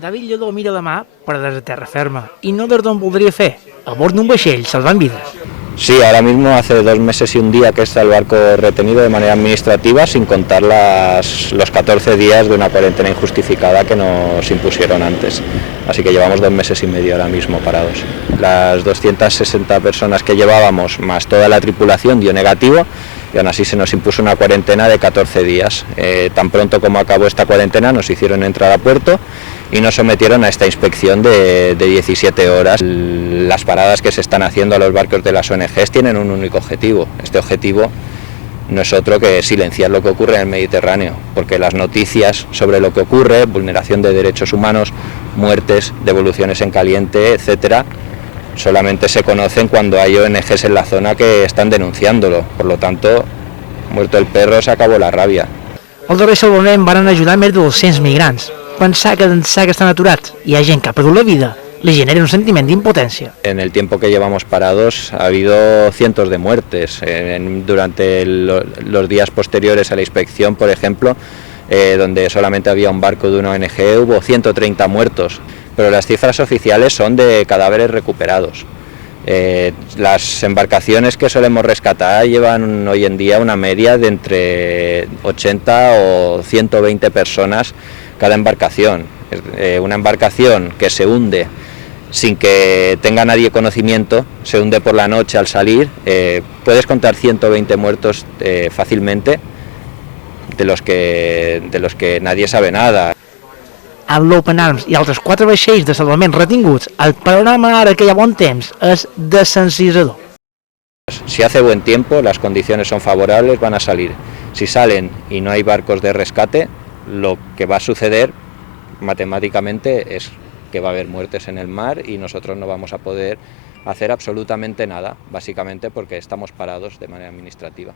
David Lledó mira la mà per des de terra ferma i no des d'on voldria fer, a bord d'un vaixell salvant vides. Sí, ahora mismo hace 2 meses y un día que está el barco retenido de manera administrativa, sin contar los 14 días de una cuarentena injustificada que nos impusieron antes. Así que llevamos 2 meses y medio ahora mismo parados. Las 260 personas que llevábamos, más toda la tripulación, dio negativo, y aún así se nos impuso una cuarentena de 14 días. Tan pronto como acabó esta cuarentena nos hicieron entrar a puerto y nos sometieron a esta inspección de 17 horas. Las paradas que se están haciendo a los barcos de las ONGs tienen un único objetivo. Este objetivo no es otro que silenciar lo que ocurre en el Mediterráneo, porque las noticias sobre lo que ocurre, vulneración de derechos humanos, muertes, devoluciones en caliente, etcétera, solamente se conocen cuando hay ONGs en la zona que están denunciándolo. Por lo tanto, muerto el perro, se acabó la rabia. Al darrer salvament van ajudar més de 200 migrants. Pensar que d'ençà que estan aturats hi ha gent que ha perdut la vida le genera un sentiment d'impotència. En el tiempo que llevamos parados ha habido cientos de muertes. Durante los días posteriores a la inspección, por ejemplo, donde solamente había un barco de una ONG, hubo 130 muertos, pero las cifras oficiales son de cadáveres recuperados. Las embarcaciones que solemos rescatar llevan hoy en día una media de entre 80 o 120 personas cada embarcación. Una embarcación que se hunde sin que tenga nadie conocimiento, se hunde por la noche al salir, puedes contar 120 muertos fácilmente, de los que nadie sabe nada. Amb l'Open Arms i altres 4 vaixells de salvament retinguts, el panorama ara que hi ha bon temps és desencisador. Si hace buen tiempo, las condiciones son favorables, van a salir. Si salen y no hay barcos de rescate, lo que va a suceder matemáticamente es que va a haber muertes en el mar y nosotros no vamos a poder hacer absolutamente nada, básicamente porque estamos parados de manera administrativa.